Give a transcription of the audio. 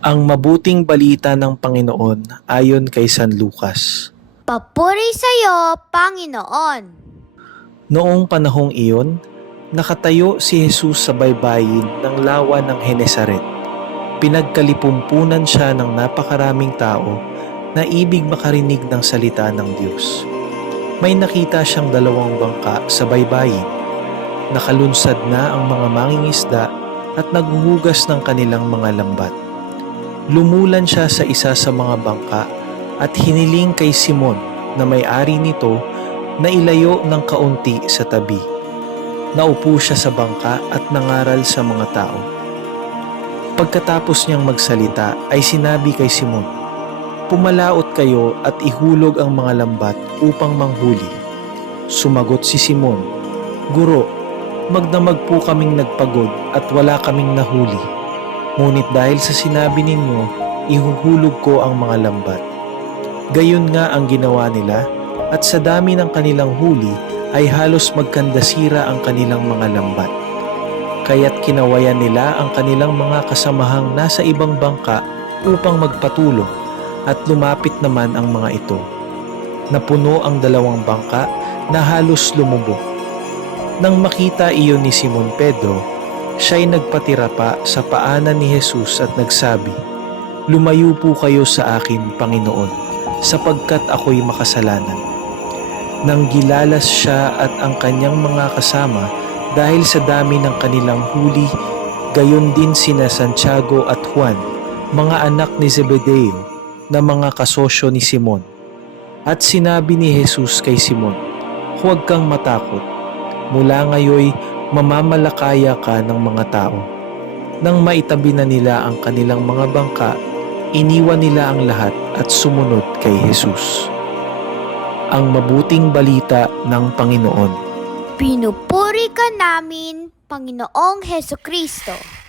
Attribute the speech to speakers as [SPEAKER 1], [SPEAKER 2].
[SPEAKER 1] Ang mabuting balita ng Panginoon ayon kay San Lucas.
[SPEAKER 2] Papuri sa iyo, Panginoon.
[SPEAKER 1] Noong panahong iyon, nakatayo si Jesus sa baybayin ng lawa ng Henesaret. Pinagkalipumpunan siya ng napakaraming tao na ibig makarinig ng salita ng Diyos. May nakita siyang dalawang bangka sa baybayin. Nakalunsad na ang mga mangingisda at naghuhugas ng kanilang mga lambat. Lumulan siya sa isa sa mga bangka at hiniling kay Simon na may-ari nito na ilayo ng kaunti sa tabi. Naupo siya sa bangka at nangaral sa mga tao. Pagkatapos niyang magsalita ay sinabi kay Simon, Pumalaot kayo at ihulog ang mga lambat upang manghuli. Sumagot si Simon, Guro, magdamag po kaming nagpagod at wala kaming nahuli. Ngunit dahil sa sinabi ninyo, ihuhulog ko ang mga lambat. Gayon nga ang ginawa nila at sa dami ng kanilang huli ay halos magkandasira ang kanilang mga lambat. Kaya't kinawayan nila ang kanilang mga kasamahang nasa ibang bangka upang magpatulong at lumapit naman ang mga ito. Napuno ang dalawang bangka na halos lumubog. Nang makita iyon ni Simon Pedro, siya'y nagpatira pa sa paanan ni Jesus at nagsabi, Lumayo po kayo sa akin, Panginoon, sapagkat ako'y makasalanan. Nang gilalas siya at ang kanyang mga kasama dahil sa dami ng kanilang huli, gayon din sina Santiago at Juan, mga anak ni Zebedeo, na mga kasosyo ni Simon. At sinabi ni Jesus kay Simon, Huwag kang matakot, mula ngayoy mamamalakaya ka ng mga tao. Nang maitabi na nila ang kanilang mga bangka, iniwan nila ang lahat at sumunod kay Jesus. Ang mabuting balita ng Panginoon.
[SPEAKER 2] Pinupuri ka namin, Panginoong Heso Kristo.